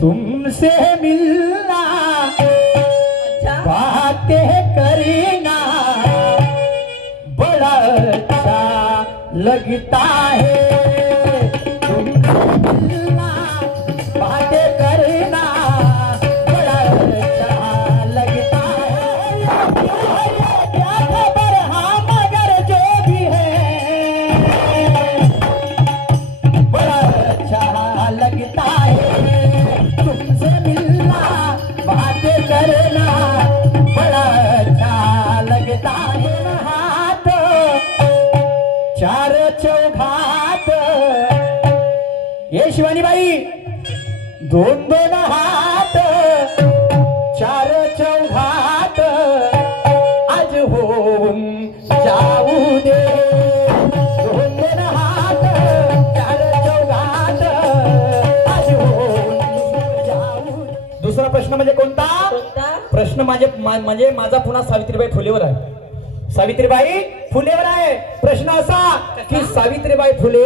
तुमसे मिलना बातें करना बड़ा अच्छा लगता है। तुमसे मिलना बातें करना बड़ा अच्छा लगता है। क्या खबर हाँ मगर जो भी है बड़ा अच्छा लगता है। तुमसे मिलना बातें करना बड़ा अच्छा लगता है। हाथ चार चौघात ये शिवानी बाई दोन दोन हात चार चौघात आज होऊन जाऊ दे। दोन दोन हात चार चौघात आज होऊन जाऊ दे. दुसरा प्रश्न म्हणजे कोणता? प्रश्न म्हणजे माझा पुन्हा सावित्रीबाई फुलेवर आहे. सावित्रीबाई फुलेवर आहे. प्रश्न असा की सावित्रीबाई फुले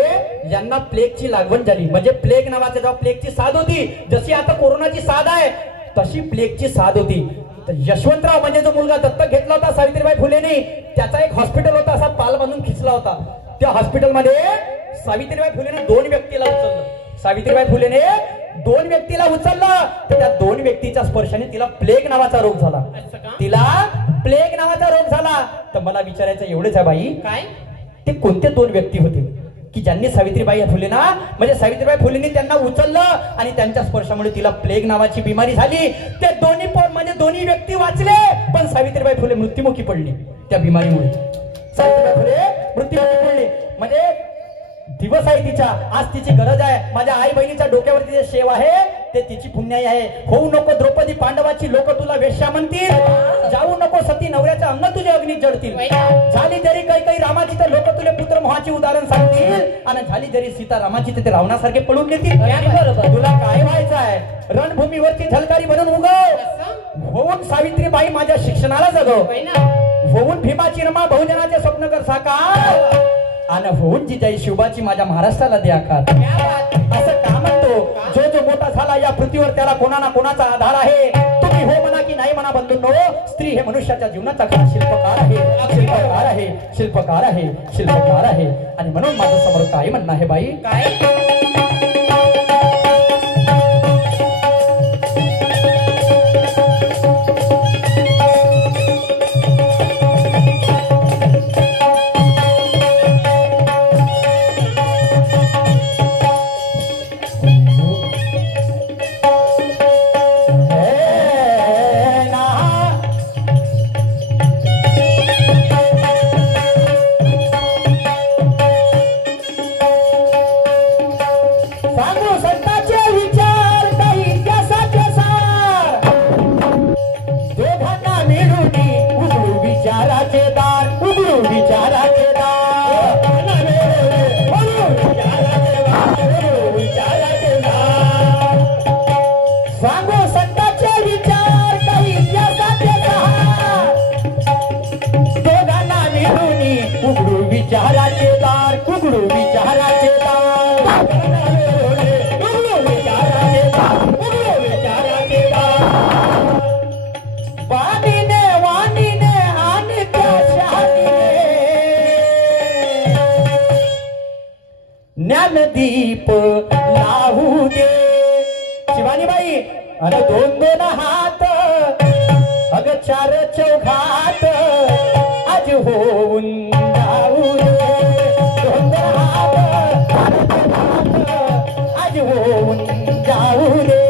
यांना प्लेगची लागवण झाली. म्हणजे प्लेग नावाच्या जेव्हा प्लेगची साथ होती, जशी आता कोरोनाची साथ आहे तशी प्लेगची साथ होती. तर यशवंतराव म्हणजे जो मुलगा दत्तक घेतला होता सावित्रीबाई फुलेने, त्याचा एक हॉस्पिटल होता, असा पाल बांधून खिचला होता. त्या हॉस्पिटलमध्ये सावित्रीबाई फुलेने 2 व्यक्तीला उचललं. सावित्रीबाई फुलेने 2 व्यक्तीला उचललं. तर त्या 2 व्यक्तीच्या स्पर्शाने तिला प्लेग नावाचा रोग झाला. तिला प्लेग नावाचा रोग झाला. तर मला विचारायचं एवढंच आहे बाई, काय ते कोणते 2 व्यक्ती होते की ज्यांनी सावित्रीबाई फुलेंना म्हणजे सावित्रीबाई फुलेंनी त्यांना उचललं आणि त्यांच्या स्पर्शामुळे तिला प्लेग नावाची बिमारी झाली. ते दोन्ही म्हणजे दोन्ही व्यक्ती वाचले, पण सावित्रीबाई फुले मृत्युमुखी पडली त्या बिमारीमुळे. सावित्रीबाई फुले मृत्युमुखी पडली. म्हणजे दिवस आहे तिचा, आज तिची गरज आहे. माझ्या आई बहिणीच्या डोक्यावरती जे शेव आहे ते तिची पुण्याई आहे. होऊ नको द्रौपदी पांडवाची, लोक तुला वेश्या म्हणतील. जाऊ नको सती, नवऱ्याच्या अंग तुझे अग्नीत जळतील. झाली जरी काही रामाची तर लोक तुले पुत्र मोहाची उदाहरण सांगतील. आणि झाली जरी सीता रामाची तर ते रावणासारखे पळून घेतील. तुला काय व्हायचं आहे? रणभूमीवरची झलकारी बनून उगव. होऊन सावित्रीबाई माझ्या शिक्षणाला जगव. होऊन भीमाची रमा बहुजनाचे स्वप्न कर साकार. आणि होऊन जिजाई शिवबाची माझ्या महाराष्ट्राला द्या आकार. असं का म्हणतो? जो जो मोठा झाला या पृथ्वीवर त्याला कोणा ना कोणाचा आधार आहे. तुम्ही हो म्हणा की नाही म्हणा बंधूंनो, स्त्री हे मनुष्याच्या जीवनाचा खरा शिल्पकार आहे. शिल्पकार आहे, शिल्पकार आहे, शिल्पकार आहे. आणि म्हणून माझं समोर काय म्हणणं आहे बाई? काय ज्ञानदीप लावू दे. शिवानी बाई अरे 2-2 हात अग 4 चौघात आज होऊन जाऊ दे. 2-2 हात 4 चौघात आज होऊन जाऊ दे.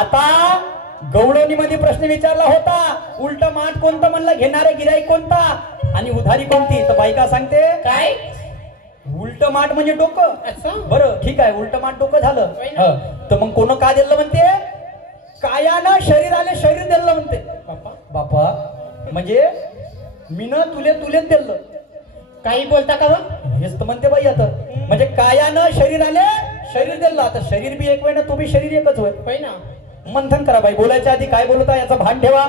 आता गवळणी मध्ये प्रश्न विचारला होता, उलट माठ कोणतं म्हणलं, घेणारे गिराईक कोणता आणि उधारी कोणती? तर बायका सांगते काय उलट माठ म्हणजे डोकं. असं बरं ठीक आहे, उलट माठ डोकं झालं. होय ना. तर मग कोण का दिलं म्हणते, कायानं शरीराले शरीर दिलं म्हणते. बाप्पा बापा म्हणजे मीनं तुलेच दिलं. काही बोलता का बा? हेच तर म्हणते बाई आता, म्हणजे कायानं शरीराले शरीर दिलं. आता शरीर बी एक होय ना, तो बी शरीर एकच होय. होय ना. मंथन करा बाई, बोलायच्या आधी काय बोलता याचा भान ठेवा.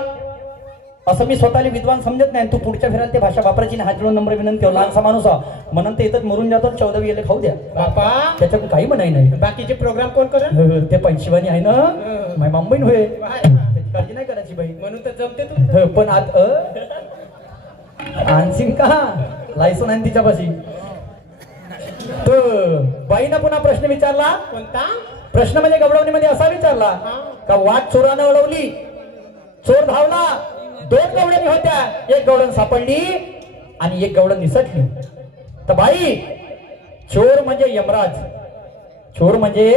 असं मी स्वतःला विद्वान समजत नाही. तू पुढच्या फिरायला ते भाषा वापरायची नाही. हात जोडून नम्र विनंती हो, लहानसा माणूस हा म्हणून ते येतात मरून जातात. 14 गेले खाऊ द्या बापा त्याच्याकडून काही म्हणाय नाही. बाकीचे प्रोग्राम कोण करत? ते पैशिवानी आहे ना, माय मांबईन होय, बाय. त्याची काळजी नाही करायची बाई. म्हणून तर जमते तू. पण आत आणशील का लायसन आहे तिच्यापाशी. तर बाईनं पुन्हा प्रश्न विचारला. कोणता प्रश्न म्हणजे गवळणीमध्ये असा विचारला हा. का वाट चोरानं अडवली, चोर धावला, 2 गवळणी होत्या, एक गवळण सापडली आणि एक गवळण निसटली. तर बाई चोर म्हणजे यमराज, चोर म्हणजे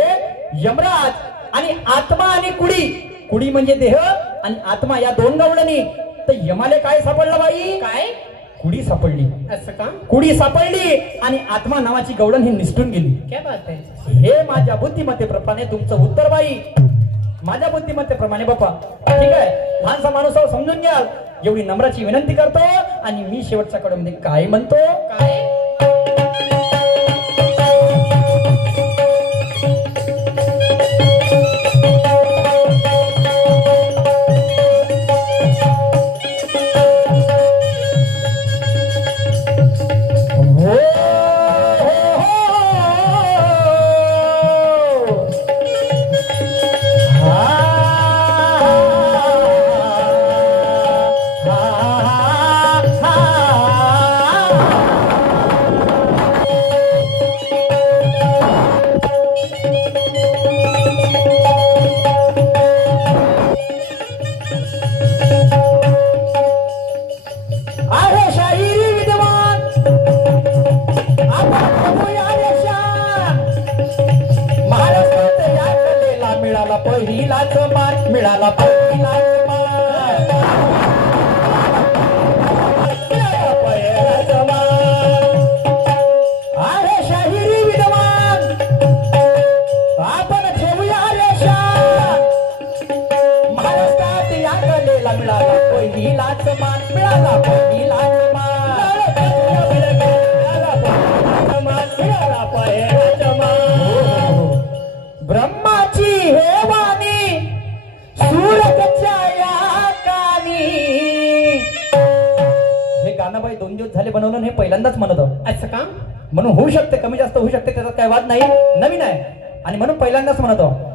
यमराज आणि आत्मा आणि कुडी, कुडी म्हणजे देह आणि आत्मा या 2 गवळणी. तर यमाले काय सापडलं बाई? काय कुडी सापडली. असं का? कुडी सापडली आणि आत्मा नावाची गवळण ही निसटून गेली. क्या बात आहे. हे माझ्या बुद्धिमत्तेप्रमाणे तुमचं उत्तर बाई, माझ्या बुद्धिमत्तेप्रमाणे बाप्पा. ठीक आहे, लहानसा माणूस समजून घ्याल एवढी नम्राची विनंती करतो. आणि मी शेवटच्या कडमध्ये काय म्हणतो, काय आहे शाहिरी विद्वान, आपण बघूया रेषा. महाराष्ट्रात या कलेला मिळाला पहिलाच मान, मिळाला पहिलाच मान, मिळाला पहिलाच मान. आहे शाहिरी विद्वान, आपण ठेवूया रेषा. महाराष्ट्रात या कलेला मिळाला पहिलाच मान, मिळाला पहिलाच मान, मिळाला पहिलाच मान. ब्रह्माची हे वाणी सूरजच्या या कानी. हे गाणं बाई 2 दिवस झाले बनवलं आणि हे पहिल्यांदाच म्हणत आहोत. असं का? म्हणून होऊ शकते, कमी जास्त होऊ शकते, त्याचा काय वाद नाही, नवीन आहे आणि म्हणून पहिल्यांदाच म्हणत आहोत.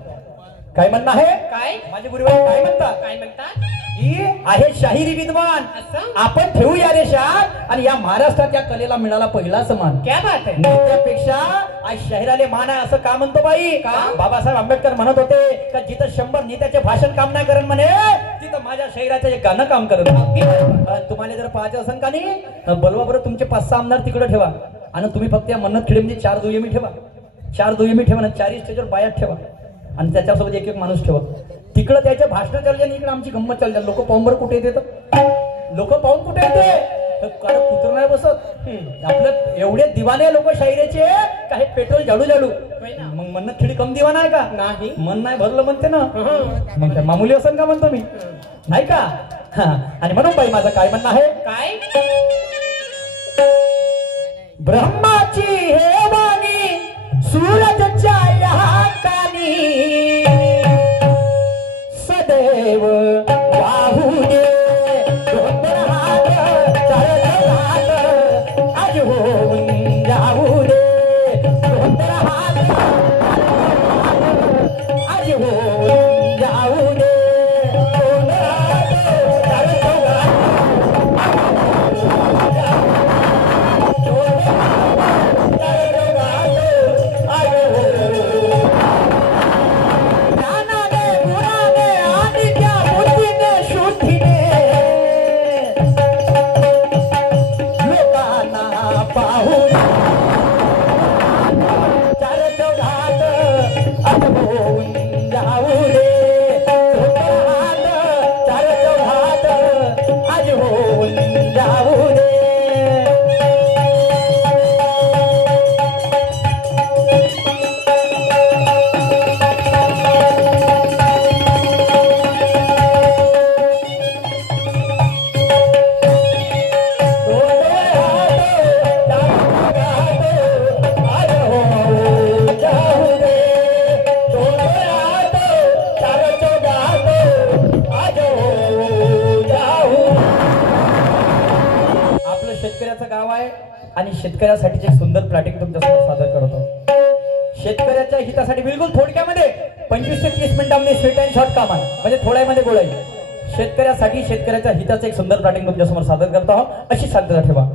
काय म्हणणं आहे? काय माझे गुरुवार काय म्हणतात? काय म्हणतात? ही आहे शाहिरी विद्वान, असं आपण ठेवूया रेषात. आणि या महाराष्ट्रात या कलेला मिळाला पहिलाच मान. क्या बात आहे. त्यापेक्षा आज शहराले मान आहे असं का म्हणतो बाई? का? बाबासाहेब आंबेडकर म्हणत होते का जिथं 100 नेत्याचे भाषण काम नाही करण म्हणे, तिथं माझ्या शहराचं एक गाणं काम करत. तुम्हाला जर पाहायचं असेल का नाही, बोलवा बरं तुमचे 5-6 आमदार तिकडे ठेवा आणि तुम्ही फक्त या मन्नत खेडेमध्ये 4 दुय्यमी ठेवा, 4 दुय्यमी ठेवा ना, 4 स्टेजवर बायात ठेवा आणि त्याच्यासोबत एक माणूस ठेवा. तिकडं त्याच्या भाषण चालू आणि इकडे आमची गंमत चालली. लोक पाहून बरं कुठे येते, लोक पाहून कुठे येते, कुत्र नाही बसत. आपलं एवढे दिवाने लोक शाहिरीचे काही पेट्रोल झाडू झाडू. मग म्हणणं खिडी कम दिवाना आहे का? नाही. मन नाही भरलं म्हणते ना, मग काय मामुली असेल का म्हणतो मी, नाही का? आणि म्हणून बाई माझं काय म्हणणं आहे? काय ब्रह्माची हे वाणी सूरजच्या या कानी. सदैव वाहू दे डोंगर हात, चढत हात, आज होऊन जाऊ दे डोंगर हात, आज होऊन जाऊ दे डोंगर हात, चढत ज्ञानाने गुणाने आणि त्या बुद्धीने शेतकऱ्यासाठीचे एक सुंदर प्लॅटिंग तुमच्यासमोर सादर करतो. शेतकऱ्याच्या हितासाठी बिलकुल थोडक्यामध्ये 25 ते 30 मिनिटांमध्ये स्वीट अँड शॉर्ट कामान म्हणजे थोड्यामध्ये गोळाई. शेतकऱ्यासाठी शेतकऱ्याच्या हिताचं एक सुंदर प्लॅटिंग तुमच्यासमोर सादर करतो आहोत. अशी शांतता ठेवा.